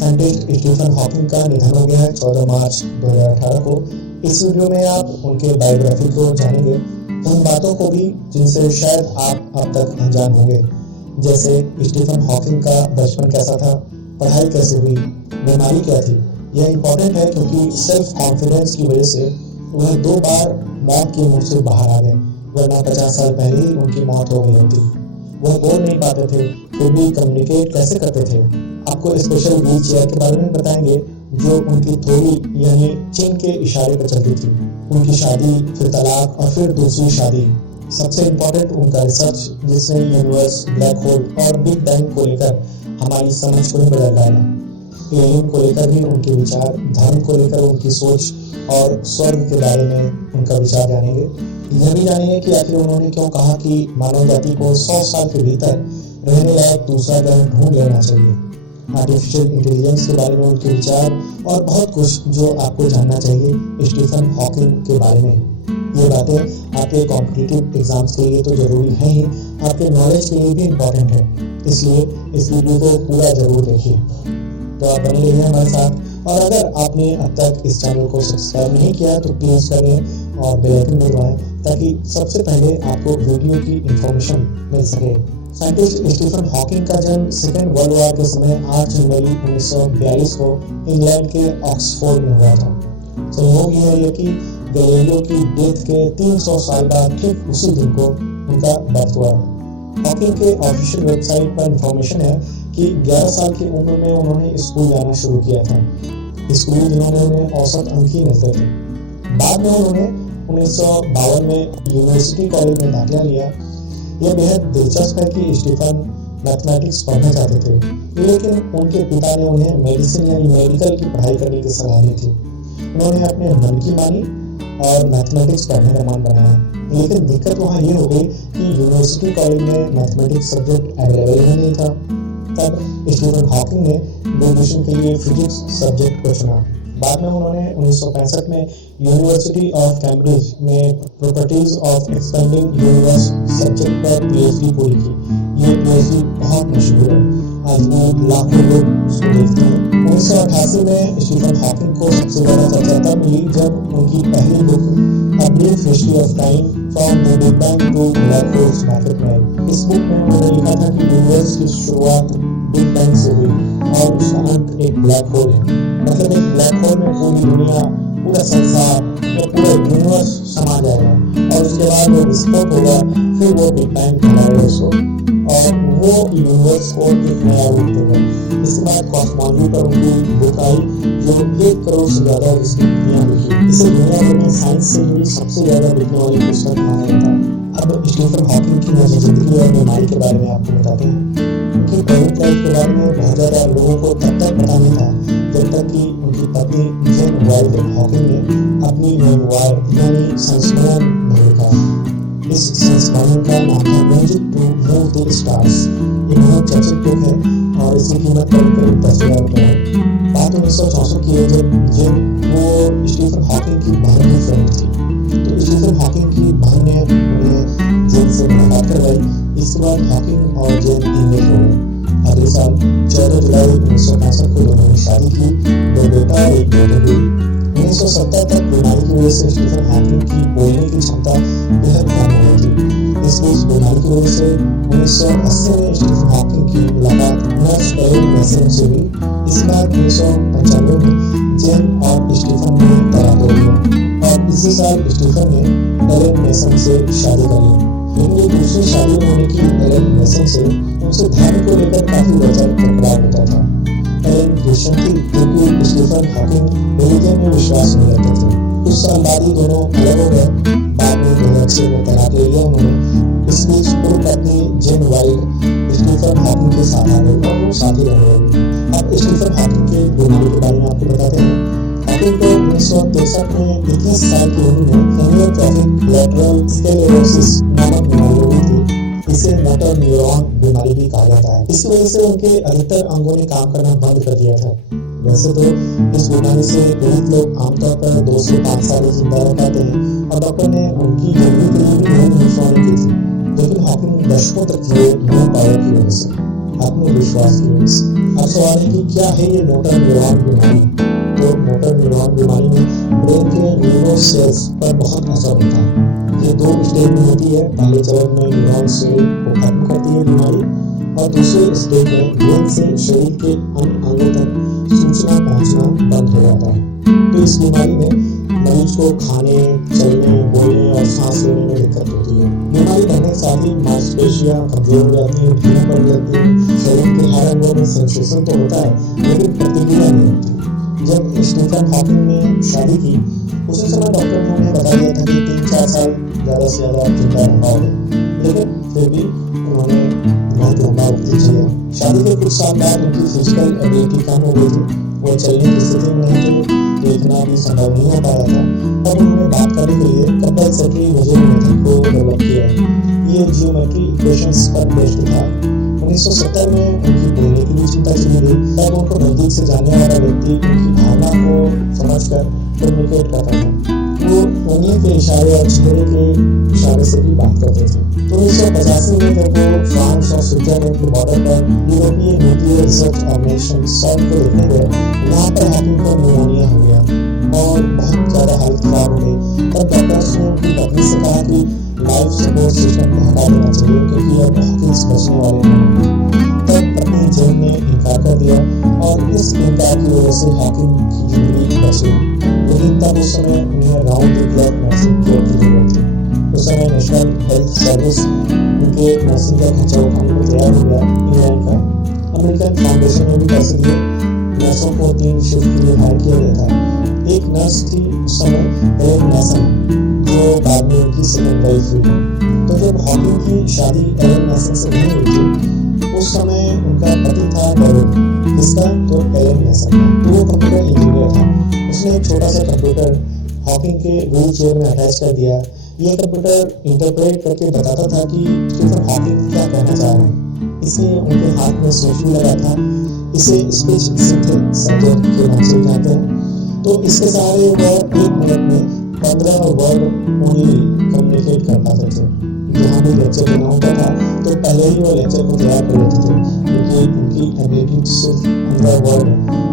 Scientist Stephen Hawking का निधन हो गया है 14 मार्च 2018 को। इस वीडियो में आप उनके बायोग्राफी को जानेंगे, उन बातों को भी जिनसे शायद आप अब तक अनजान होंगे, जैसे स्टीफन हॉकिंग का बचपन कैसा था, पढ़ाई कैसे हुई, बीमारी क्या थी। यह इम्पोर्टेंट है क्योंकि सेल्फ कॉन्फिडेंस की वजह से वह 2 बार मौत के मुंह से बाहर आ गए, वरना 50 साल पहले ही उनकी मौत हो गई होती। वह बोल नहीं पाते थे, फिर भी कम्युनिकेट कैसे करते थे। आपको स्पेशल व्हील चेयर के बारे में बताएंगे जो उनकी थोड़ी यानी चिन के इशारे पर चलती थी। उनकी शादी, फिर तलाक और फिर दूसरी शादी। सबसे इम्पोर्टेंट उनका रिसर्च, जिसने यूनिवर्स, ब्लैक होल और बिग बैंग को लेकर हमारी समझ को ही बदल डाला। एलियन को लेकर भी उनके विचार, धर्म को लेकर उनकी सोच और स्वर्ग के बारे में उनका विचार जानेंगे। यह भी जानेंगे कि आखिर उन्होंने क्यों कहा कि मानव जाति को 100 साल के भीतर रहने लायक दूसरा ग्रह ढूंढ लेना चाहिए। आर्टिफिशियल इंटेलिजेंस के बारे में उनके विचार और बहुत कुछ जो आपको जानना चाहिए स्टीफन हॉकिंग के बारे में। ये बातें आपके कॉम्पिटिटिव एग्जाम्स के लिए तो जरूरी है ही, आपके नॉलेज के लिए भी इम्पोर्टेंट है, इसलिए इस वीडियो को पूरा जरूर देखिए। तो आप बने रहिए हमारे साथ, और अगर आपने अब तक इस चैनल को सब्सक्राइब नहीं किया तो प्लीज करें और बेल आइकन दबाएं ताकि सबसे पहले आपको वीडियो की इंफॉर्मेशन मिल सके। साइंटिस्ट स्टीफन हॉकिंग का जन्म सेकेंड वर्ल्ड वॉर के समय 8 जनवरी 1942 को इंग्लैंड के ऑक्सफोर्ड में हुआ था। संयोग यह है कि गैलीलियो की डेथ के 300 साल बाद ठीक उसी दिन को उनका बर्थ हुआ। हॉकिंग के ऑफिशियल वेबसाइट पर इंफॉर्मेशन है कि 11 साल की उम्र में उन्होंने स्कूल जाना शुरू किया था। स्कूली दिनों में उन्हें औसत अंक ही मिलते थे। बाद में उन्होंने 1952 में यूनिवर्सिटी कॉलेज में दाखिला लिया। यह बेहद दिलचस्प है कि स्टीफन मैथमेटिक्स पढ़ना चाहते थे, लेकिन उनके पिता ने उन्हें मेडिसिन यानी मेडिकल की पढ़ाई करने की सलाह दी थी। उन्होंने अपने मन की मानी और मैथमेटिक्स पढ़ने का मन बनाया, लेकिन दिक्कत वहाँ ये हो गई कि यूनिवर्सिटी कॉलेज में मैथमेटिक्स सब्जेक्ट अवेलेबल ही नहीं था। तब स्टीफन हॉकिंग ने ग्रेजुएशन के लिए फिजिक्स सब्जेक्ट को चुना। बाद में उन्होंने 1965 में यूनिवर्सिटी ऑफ कैम्ब्रिज में properties of expanding universe subject पर पीएचडी पूरी की। ये पीएचडी बहुत मशहूर है, आज भी लाखों लोग उसको देखते हैं। 1988 में स्टीफन हॉकिंग को सबसे ज्यादा चर्चा तब मिली जब उनकी पहली book a brief history of time from the big bang to black holes market में आई। इस बुक में उन्होंने लिखा था कि यूनिवर्स की शुरुआत बिग बैंग से हुई और उसका अंत एक ब्लैक होल है। मतलब एक ब्लैक होल में पूरी दुनिया, पूरा संसार या पूरा यूनिवर्स समा जाएगा और उसके बाद वो विस्फोट होगा, फिर वो बिग बैंग कहलाएगा उसको, और वो यूनिवर्स को एक नया रूप देगा। इसके बाद कॉस्मोलॉजी पर उनकी बुक आई जो 1 करोड़ से ज्यादा विस्तृतियां लिखी। इसे दुनिया भर में साइंस से जुड़ी सबसे ज्यादा बिकने वाली पुस्तक माना जाता है। अब स्टीफन हॉकिंग की निजी जिंदगी और बीमारी के बारे में आपको बताते हैं। उनकी प्राइवेट लाइफ के बारे में बहुत ज्यादा लोगों को तब तक पता नहीं था जब तक कि उनकी पत्नी जेन वाइल्ड हॉकिंग ने अपनी मेमोइर यानी संस्मरण में लिखा। इस संस्मरण का नाम था music to move the stars. ये बहुत चर्चित बुक है और इसकी कीमत करीब 10,000 रुपये है। बात 1964 की है जब जेन वो स्टीफन हॉकिंग की बहन की फ्रेंड थी। तो स्टीफन हॉकिंग की बहन ने उन्हें जेन से मुलाकात करवाई। इसके बाद हॉकिंग और जेन टीममेट हो गए। अगले साल 14 जुलाई 1965 को दोनों ने शादी की, 2 बेटा और 1 बेटी हुई। 1970 तक बीमारी की वजह से स्टीफन हॉकिंग की बोलने की क्षमता बेहद कम हो गई थी। इस बीच बीमारी की वजह से 1980 में स्टीफन हॉकिंग की मुलाकात नर्स एलन मेसन से हुई। इस बार 1995 में जेन और स्टीफन ने तलाक ले लिया और इसी साल स्टीफन ने एलन मेसन से शादी कर ली। लेकिन ये दूसरी शादी होने की एलन मेसन से उनसे धर्म को लेकर काफी वजह टकराव होता था। एलन क्रिश्चियन थी क्योंकि स्टीफन हॉकिंग रिलीजन में विश्वास नहीं रखते थे। कुछ साल बाद ही दोनों अलग हो गए। बाद में 2006 में तलाक ले लिया उन्होंने। इस बीच पूर्व पत्नी जेन वाइल्ड स्टीफन हॉकिंग के साथ आ गई और वो साथ ही रह गए। अब स्टीफन हॉकिंग के बीमारी के बारे में आपको बताते हैं। हॉकिंग को 1963 में 21 साल की उम्र में एमियोट्रोफिक लैटरल स्क्लेरोसिस नामक बीमारी हुई थी। इसे मोटर न्यूरॉन बीमारी भी कहा जाता है। इस वजह से उनके अधिकतर अंगों ने काम करना बंद कर दिया था। वैसे तो इस बीमारी से पीड़ित लोग आमतौर पर 2 से 5 साल जिंदा रह पाते हैं और डॉक्टर ने उनकी जिंदगी के लिए भी बहुत भविष्यवाणी की थी, लेकिन हॉकिंग दशकों तक जिए विल पावर की वजह से, आत्मविश्वास की वजह से। अब सवाल है कि क्या है ये मोटर न्यूरॉन बीमारी। तो मोटर न्यूरॉन बीमारी में ब्रेन के न्यूरो सेल्स पर बहुत असर होता है। ये 2 स्टेज में होती है। पहले चरण में न्यूरॉन सेल को खत्म करती है बीमारी, और दूसरे स्टेज में ब्रेन से शरीर के अन्य अंगों तक सूचना पहुंचना बंद हो जाता है। तो इस बीमारी में मरीज को खाने, चलने, बोलने और सांस लेने में दिक्कत होती है। बीमारी बढ़ने के साथ ही मांसपेशियां कमजोर हो जाती हैं, ढीली पड़ जाती है, शरीर के हर अंगों में सेंसेशन तो होता है लेकिन प्रतिक्रिया नहीं होती। जब स्टीफन हॉकिंग ने शादी की, उसी समय डॉक्टर ने उन्हें बता दिया था कि 3-4 साल ज़्यादा से ज़्यादा जिंदा रह पाओगे, लेकिन फिर भी उन्होंने बहुत लंबा वक्त जिया। शादी के कुछ साल बाद उनकी फिजिकल एबिलिटी कम हो गई थी, वो चलने की स्थिति में नहीं थे, देखना भी संभव नहीं हो पाया था। तब उन्होंने बात करने के लिए कंपल्सरी विजुअल मेथड को डेवलप किया। ये जियोमेट्री इक्वेशंस पर बेस्ड था। 1970 में उनकी बोलने की भी चिंता चली गई। तब उनको नजदीक से जानने वाला व्यक्ति उनकी भावना को समझकर कम्युनिकेट करता था। वो उंगली के इशारे और चेहरे के इशारे से भी बात करते थे। तो 1985 में जब वो फ्रांस और स्विट्जरलैंड के बॉर्डर पर यूरोपियन न्यूक्लियर रिसर्च ऑर्गेनाइजेशन सॉल्ट को देखने गए, वहाँ पर हॉकिंग को निमोनिया हो गया और बहुत ज़्यादा हालत खराब हो गई। तब डॉक्टर्स ने उनकी पत्नी से कहा कि लाइफ सपोर्ट सिस्टम को हटा देना चाहिए क्योंकि अब हॉकिंस बचने वाले हैं। तब पत्नी जेन ने इनकार कर दिया और इस इनकार की वजह से हॉकिंग की जिंदगी बची। लेकिन तब उस समय उन्हें round the clock nursing care की जरूरत थी। उस समय नेशनल हेल्थ सर्विस उनके नर्सिंग का खर्चा उठाने को तैयार हो गया। इंग्लैंड का अमेरिकन फाउंडेशन ने भी पैसे दिए। नर्सों को 3 शिफ्ट के लिए हायर किया गया था। एक नर्स थी उस समय एलन मैसन, जो बाद में उनकी सेकंड वाइफ हुई। तो जब हॉकिंग की शादी एलन मैसन से नहीं हुई थी, उस समय उनका पति था डेविड, जिसका तो एलन मैसन था। तो वो कंप्यूटर इंजीनियर था। उसने एक छोटा सा कंप्यूटर हॉकिंग के व्हील चेयर में अटैच कर दिया। यह कंप्यूटर इंटरप्रेट करके बताता था कि स्टीफन हॉकिंग क्या कहना चाह रहे हैं। इसलिए उनके हाथ में स्विच भी लगा था। इसे स्पीच सिंथेसाइजर के नाम से जानते हैं। तो इसके सहारे वह 1 मिनट में 15 वर्ड ओनली कम्युनिकेट कर पाते थे। जहाँ भी लेक्चर देना होता था तो पहले ही वो लेक्चर को तैयार कर लेते थे, क्योंकि उनकी एबिलिटी सिर्फ 15 वर्ड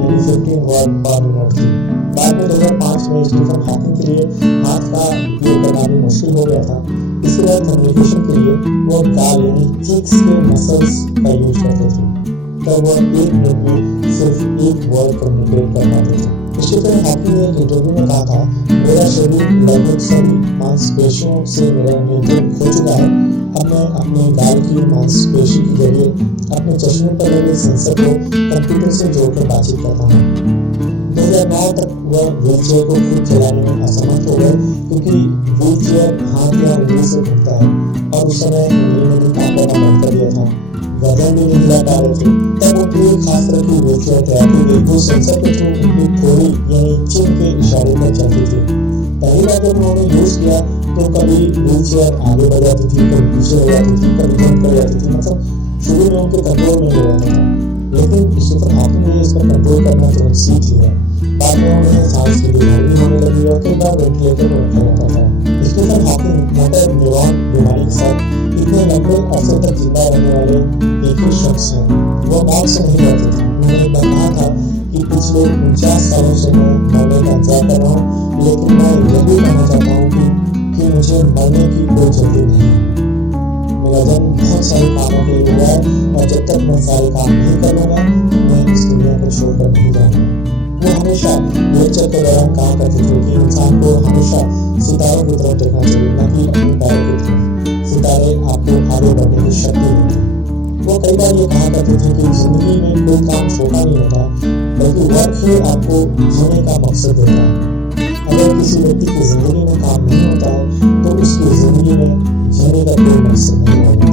यानी 15 वर्ड पर मिनट थी। बाद में 2005 में स्टीफन हॉकिंग के लिए हाथ का उपयोग करना भी मुश्किल हो गया था। इसके बाद कम्युनिकेशन के लिए वो गाल यानी चीक्स के मसल्स का यूज करते थे। तब वह 1 मिनट में सिर्फ 1 वर्ड कम्युनिकेट कर पाते थे। स्टीफन हॉकिंग ने एक इंटरव्यू में कहा था, मेरा शरीर लगभग सभी मांसपेशियों से मेरा नियंत्रण खो चुका है। अब मैं अपने गाल की मांसपेशी के जरिए अपने चश्मे पर लगे सेंसर को कंप्यूटर से जोड़कर बातचीत करता हूँ। 2009 तक वह व्हीलचेयर को खुद चलाने में असमर्थ हो गए, क्योंकि व्हीलचेयर हाथ या उंगली से घूमता है और उस समय उंगली ने भी काम करना बंद कर दिया था। वजन भी नहीं हिला पा रहे थे। तब उनके लिए खास तरह की व्हीलचेयर तैयार की गई। वो सेंसर के थ्रू उनकी थोड़ी यानी चिन के इशारे पर चलती थी। पहली बार जब उन्होंने यूज किया तो कभी व्हीलचेयर आगे बढ़ जाती थी, कभी पीछे हो जाती थी, कभी जंप कर जाती थी। मतलब शुरू में उनके कंट्रोल में नहीं रहता था, लेकिन स्टीफन हॉकिंग ने इस पर कंट्रोल करना तुरंत सीख लिया। बाद में उन्हें सांस की बीमारी भी होने लगी और कई बार वेंटिलेटर पर रखा जाता था। स्टीफन हॉकिंग मोटर न्यूरॉन बीमारी के साथ इतने लंबे अरसे तक जिंदा रहने वाले एक ही शख्स हैं। वो मौत से नहीं डरते थे। उन्होंने एक बार कहा था कि पिछले 49 सालों से मैं मरने का इंतजार कर रहा हूँ, लेकिन मैं यह भी कहना चाहता हूँ कि मुझे मरने की कोई जल्दी नहीं है। मेरा जन्म बहुत सारे कामों के लिए हुआ है और जब तक मैं सारे काम नहीं कर लूंगा मैं इस दुनिया को छोड़कर नहीं जाऊंगा। वो हमेशा लेक्चर के दौरान कहा करते थे कि इंसान को हमेशा सितारों की तरफ देखना चाहिए, न कि अपने पैरों की तरफ। सितारे आपको आगे बढ़ने की शक्ति देते हैं। वो कई बार ये कहा करते थे कि जिंदगी में कोई काम छोटा नहीं होता, बल्कि वर्क ही आपको जीने का मकसद देता है। अगर किसी व्यक्ति की जिंदगी में काम नहीं होता है तो उसकी जिंदगी में जीने का कोई मकसद नहीं होता।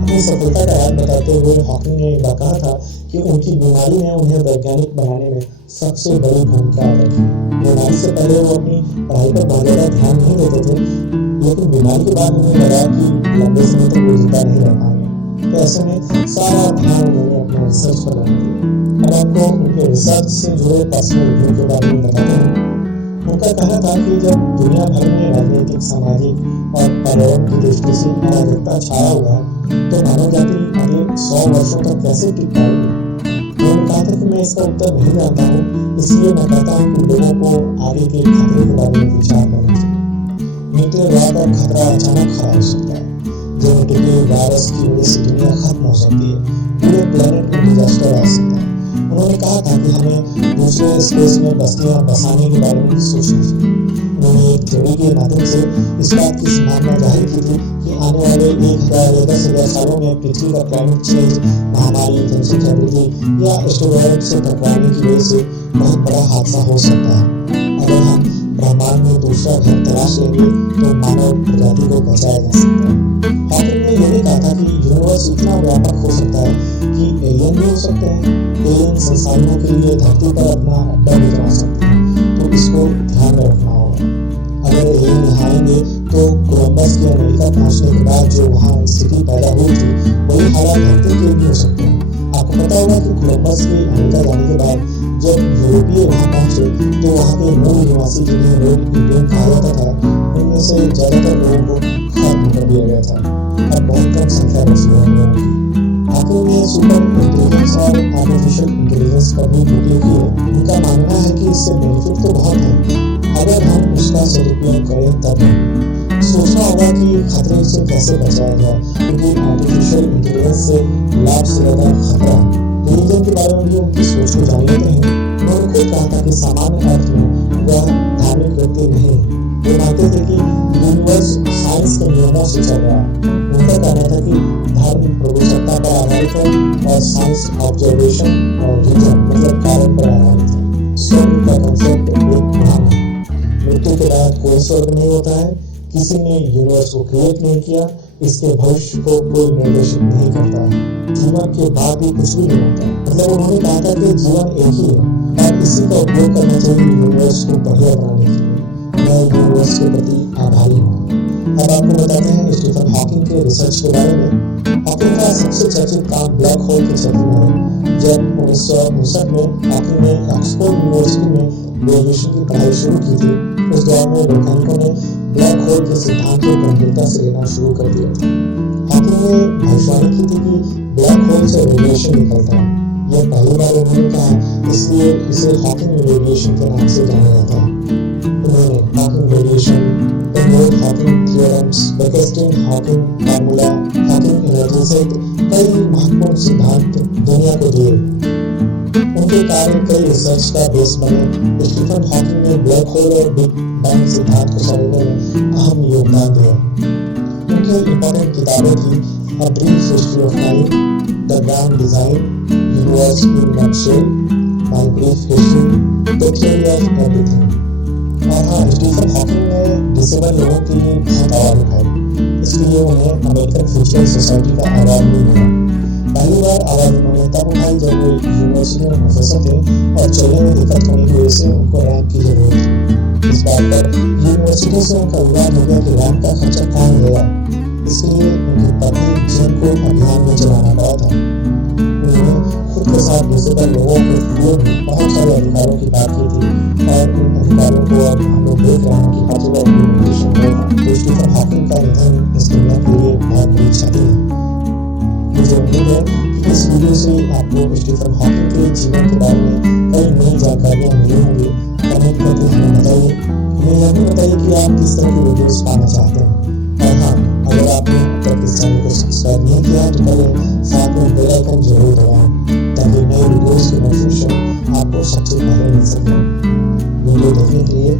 अपनी सफलता का याद बताते हुए हॉकिंग ने एक बार कहा था कि उनकी बीमारी ने उन्हें वैज्ञानिक बनाने में सबसे बड़ी भूमिका अदा की। बीमारी से पहले वो अपनी पढ़ाई पर बहुत ज़्यादा ध्यान नहीं देते थे, लेकिन बीमारी के बाद उन्हें लगा कि लंबे समय तक वो जिंदा नहीं रह पाएंगे। तो ऐसे में सारा ध्यान उन्होंने अपने रिसर्च पर लगा दिया। अब आपको उनके रिसर्च से जुड़े पर्सनल रिव्यू के बारे में बताते हैं। उनका कहना था कि जब दुनिया भर में राजनीतिक, सामाजिक और पर्यावरण की दृष्टि से अराजकता छाया हुआ है तो मानव जाति अगले 100 वर्षों तक कैसे टिक पाएगी। उन्होंने कहा था कि मैं इसका उत्तर नहीं जानता हूँ, इसलिए मैं कहता हूँ कि लोगों को आगे के खतरे के बारे में विचार करना चाहिए। न्यूक्लियर वॉर का खतरा अचानक खड़ा हो सकता है। जेनेटिकली वायरस की वजह से दुनिया खत्म हो सकती है, पूरे प्लेनेट में डिजास्टर आ सकता है। उन्होंने कहा था कि हमें दूसरे स्पेस में बस्तियां बसाने के बारे में सोचना चाहिए। उन्होंने एक थ्योरी के माध्यम से इस बात की संभावना जाहिर की थी कि आने वाले 1000 या 10,000 सालों में पृथ्वी का क्लाइमेट चेंज, महामारी, जनसंख्या वृद्धि या एस्टेरॉयड से टकराने की वजह से बहुत बड़ा हादसा हो सकता है। अगर हम ब्रह्मांड में दूसरा घर तलाश लेंगे तो मानव प्रजाति को बचाया जा सकता है। हॉकिंग ने यह भी कहा था कि यूनिवर्स इतना व्यापक हो सकता है कि एलियन भी हो सकते हैं। एलियन संसाधनों के लिए धरती पर अपना अड्डा भी जमा सकते हैं, तो इसको ध्यान में रखना होगा। अगर एलियन यहाँ आएंगे तो कोलंबस के अमेरिका पहुंचने के बाद जो वहाँ स्थिति पैदा हुई थी वही हालात धरती के भी हो सकते हैं। आपको पता होगा कि कोलंबस के अमेरिका जाने के बाद जब यूरोपीय वहाँ पहुंचे तो वहाँ के मूल निवासी जिन्हें लोग इंडियन कहा जाता था, उनमें से ज्यादातर लोगों को खत्म कर दिया गया था। अब बहुत कम संख्या बची है लोगों की। आखिर में सुपर इंटेलिजेंस और आर्टिफिशियल इंटेलिजेंस पर भी वीडियो की है। उनका मानना है कि इससे बेनिफिट तो बहुत है, अगर हम उसका सदुपयोग करें तब। सोचना होगा कि खतरे से कैसे बचाया जाए, क्योंकि आर्टिफिशियल इंटेलिजेंस से लाभ से ज्यादा खतरा है। रिलीजन के बारे में भी उनकी सोच को जान लेते हैं। उन्होंने खुद कहा था कि सामान्य अर्थ में वह धार्मिक व्यक्ति नहीं, वे मानते थे कि यूनिवर्स साइंस के नियमों से चल रहा है। उनका कहना था कि धर्म प्रभु सत्ता पर आधारित है और साइंस ऑब्जर्वेशन और रीजन मतलब कारण पर आधारित है। स्वर्ग का कंसेप्ट एक भ्रम है। मृत्यु के बाद कोई स्वर्ग नहीं होता है। किसी ने यूनिवर्स को क्रिएट नहीं किया, इसके भविष्य को कोई निर्देशित नहीं करता है। जीवन के बाद भी कुछ भी नहीं होता। मतलब उन्होंने कहा था कि जीवन एक ही है और इसी का उपयोग करना चाहिए यूनिवर्स को बढ़िया बनाने के लिए। मैं यूनिवर्स के प्रति आभारी हूँ। अब आपको बताते हैं स्टीफन हॉकिंग के रिसर्च के बारे में। हॉकिंग का सबसे चर्चित काम ब्लैक होल के क्षेत्र में है। जब 1959 में हॉकिंग ने ऑक्सफोर्ड यूनिवर्सिटी में ग्रेजुएशन की पढ़ाई शुरू की थी, उस दौर में वैज्ञानिकों ने ब्लैक होल के सिद्धांत को गंभीरता से लेना शुरू कर दिया था। हॉकिंग ने भविष्यवाणी की थी कि ब्लैक होल से रेडिएशन निकलता है। यह पहली बार उन्होंने कहा, इसलिए इसे हॉकिंग रेडिएशन के नाम से जाना जाता है। उन्होंने Hawking radiation, Hawking theorems, Bekenstein Hawking formula, Hawking energy से कई महत्वपूर्ण सिद्धांत दुनिया को दिए। उनके कार्य कई रिसर्च का बेस बने। स्टीफन हॉकिंग ने ब्लैक होल और बिग बैंग सिद्धांत को समझने में अहम योगदान दिया। उनकी इंपॉर्टेंट किताबें थी अ brief history of mind, the grand design, universe in nutshell, my brief history, the theory of everything. और हाँ, स्टीफन हॉकिंग ने डिसेबल लोगों के लिए बहुत आवाज उठाई, इसलिए उन्हें अमेरिकन फिजिकल सोसाइटी का अवार्ड भी मिला। पहली बार आवाज उन्होंने तब उठाई जब वे यूनिवर्सिटी में प्रोफेसर थे और चलने में दिक्कत होने की वजह से उनको रैंप की जरूरत थी। इस बात पर यूनिवर्सिटी से उनका विवाद हो गया कि रैंप का खर्चा कौन देगा। इसलिए उनकी पत्नी जिन को अभियान में चलाना पड़ा था। उन्होंने खुद के साथ डिसेबल लोगों के लिए बहुत सारे अधिकारों की बात की थी और उन अधिकारों को अब हम लोग देख रहे हैं कि हर जगह इम्प्लीमेंटेशन हो रहा है। तो स्टीफन हॉकिंग का निधन इस दुनिया के लिए बहुत बड़ी क्षति है। मुझे उम्मीद है कि इस वीडियो से आपको स्टीफन हॉकिंग के जीवन के बारे में कई नई जानकारियां मिली होंगी। कमेंट करके हमें बताइए। हमें यह भी बताइए कि आप किस तरह की वीडियोस पाना चाहते हैं। और हाँ, अगर आपने अब तक इस चैनल को सब्सक्राइब नहीं किया है तो करें, साथ में बेल आइकन जरूर दबाएं ताकि नए वीडियोस की नोटिफिकेशन आपको सबसे पहले मिल सके। वीडियो देखने के लिए